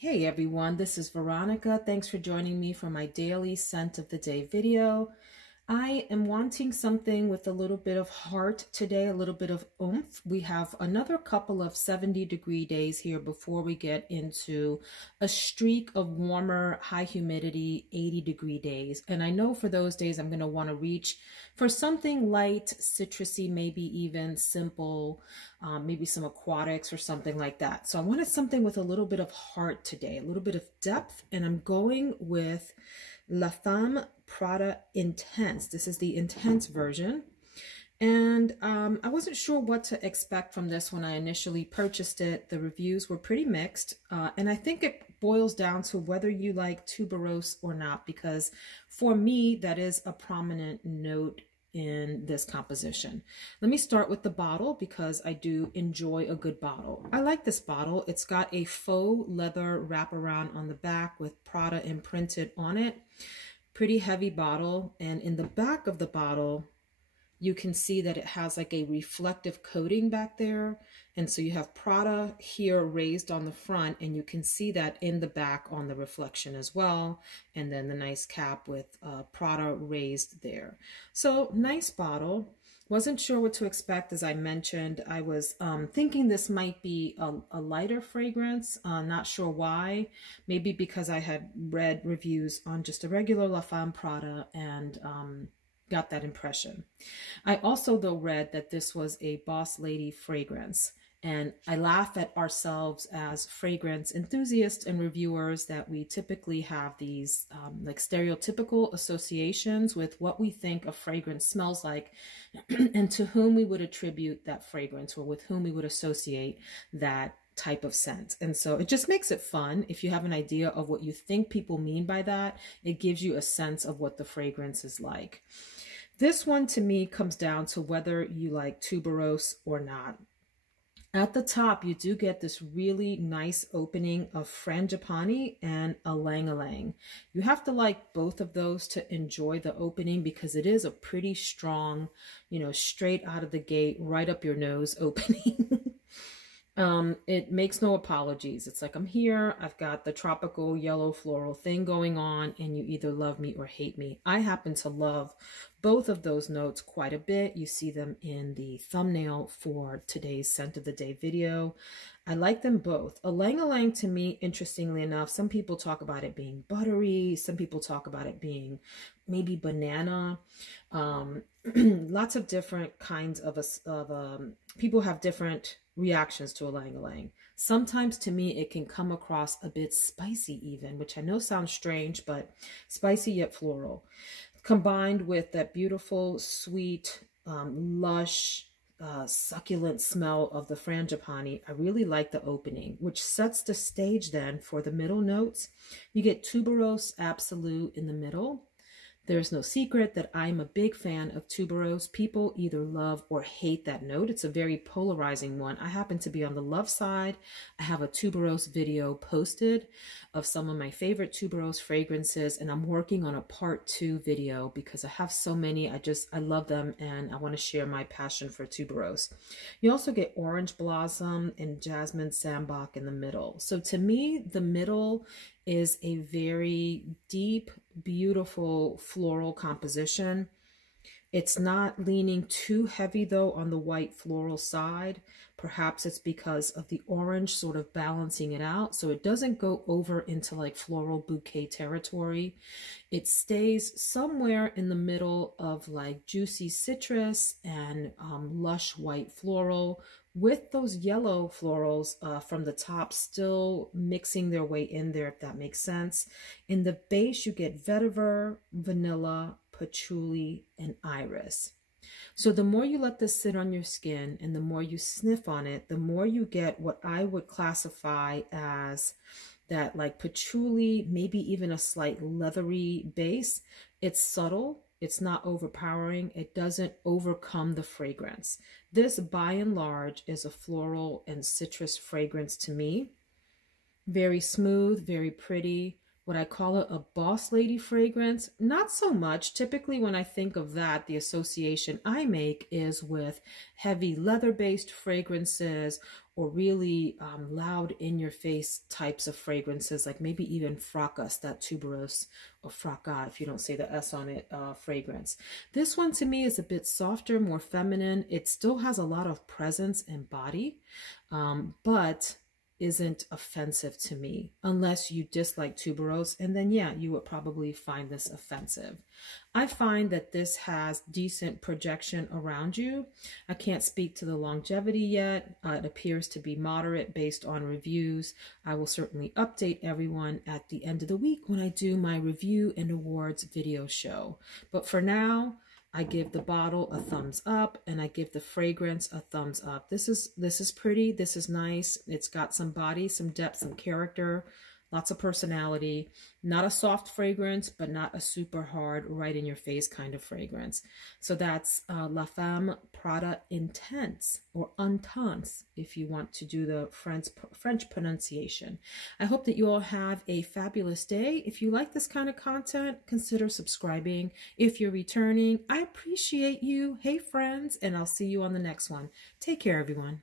Hey everyone, this is Veronica. Thanks for joining me for my daily scent of the day video. I am wanting something with a little bit of heart today, a little bit of oomph. We have another couple of 70-degree days here before we get into a streak of warmer, high humidity, 80-degree days. And I know for those days I'm going to want to reach for something light, citrusy, maybe even simple, maybe some aquatics or something like that. So I wanted something with a little bit of heart today, a little bit of depth, and I'm going with Femme Prada Intense. This is the intense version. And I wasn't sure what to expect from this when I initially purchased it. The reviews were pretty mixed. And I think it boils down to whether you like tuberose or not, because for me, that is a prominent note in this composition. Let me start with the bottle because I do enjoy a good bottle. I like this bottle. It's got a faux leather wraparound on the back with Prada imprinted on it. Pretty heavy bottle, and in the back of the bottle you can see that it has like a reflective coating back there, and so you have Prada here raised on the front, and you can see that in the back on the reflection as well, and then the nice cap with Prada raised there. So nice bottle. Wasn't sure what to expect. As I mentioned, I was thinking this might be a lighter fragrance. Not sure why. Maybe because I had read reviews on just a regular La Femme Prada and got that impression. I also, though, read that this was a Boss Lady fragrance. And I laugh at ourselves as fragrance enthusiasts and reviewers that we typically have these like stereotypical associations with what we think a fragrance smells like and to whom we would attribute that fragrance, or with whom we would associate that type of scent. And so it just makes it fun. If you have an idea of what you think people mean by that, it gives you a sense of what the fragrance is like. This one to me comes down to whether you like tuberose or not. At the top, you do get this really nice opening of frangipani and ylang-ylang. You have to like both of those to enjoy the opening because it is a pretty strong, straight out of the gate, right up your nose opening. It makes no apologies. It's like, I'm here, I've got the tropical yellow floral thing going on, and you either love me or hate me. I happen to love both of those notes quite a bit. You see them in the thumbnail for today's Scent of the Day video. I like them both. Ylang-ylang to me, interestingly enough, some people talk about it being buttery. Some people talk about it being maybe banana. Lots of different kinds of people have different reactions to ylang-ylang. Sometimes to me it can come across a bit spicy even, which I know sounds strange, but spicy yet floral, combined with that beautiful, sweet, lush, succulent smell of the frangipani. I really like the opening, which sets the stage then for the middle notes. You get tuberose absolute in the middle. There's no secret that I'm a big fan of tuberose. People either love or hate that note. It's a very polarizing one. I happen to be on the love side. I have a tuberose video posted of some of my favorite tuberose fragrances, and I'm working on a part 2 video because I have so many. I love them, and I want to share my passion for tuberose. You also get orange blossom and jasmine sambac in the middle. So to me, the middle is a very deep, beautiful floral composition. It's not leaning too heavy though on the white floral side. Perhaps it's because of the orange sort of balancing it out, so it doesn't go over into like floral bouquet territory. It stays somewhere in the middle of like juicy citrus and lush white floral, with those yellow florals from the top still mixing their way in there, if that makes sense. In the base, you get vetiver, vanilla, patchouli, and iris. So the more you let this sit on your skin and the more you sniff on it, the more you get what I would classify as that like patchouli, maybe even a slight leathery base. It's subtle. It's not overpowering. It doesn't overcome the fragrance. This, by and large, is a floral and citrus fragrance to me. Very smooth, very pretty, Would I call it a boss lady fragrance? Not so much. Typically when I think of that, the association I make is with heavy leather-based fragrances or really loud in-your-face types of fragrances, like maybe even fracas, that tuberose or fraca, if you don't say the S on it, fragrance. This one to me is a bit softer, more feminine. It still has a lot of presence and body, but isn't offensive to me, unless you dislike tuberose, and then yeah, you would probably find this offensive. I find that this has decent projection around you. I can't speak to the longevity yet. It appears to be moderate based on reviews. I will certainly update everyone at the end of the week when I do my review and awards video show. But for now, I give the bottle a thumbs up and I give the fragrance a thumbs up. This is pretty. This is nice. It's got some body, some depth, some character, lots of personality. Not a soft fragrance, but not a super hard, right in your face kind of fragrance. So that's La Femme Prada Intense, or Intense, if you want to do the French pronunciation. I hope that you all have a fabulous day. If you like this kind of content, consider subscribing. If you're returning, I appreciate you. Hey friends, and I'll see you on the next one. Take care, everyone.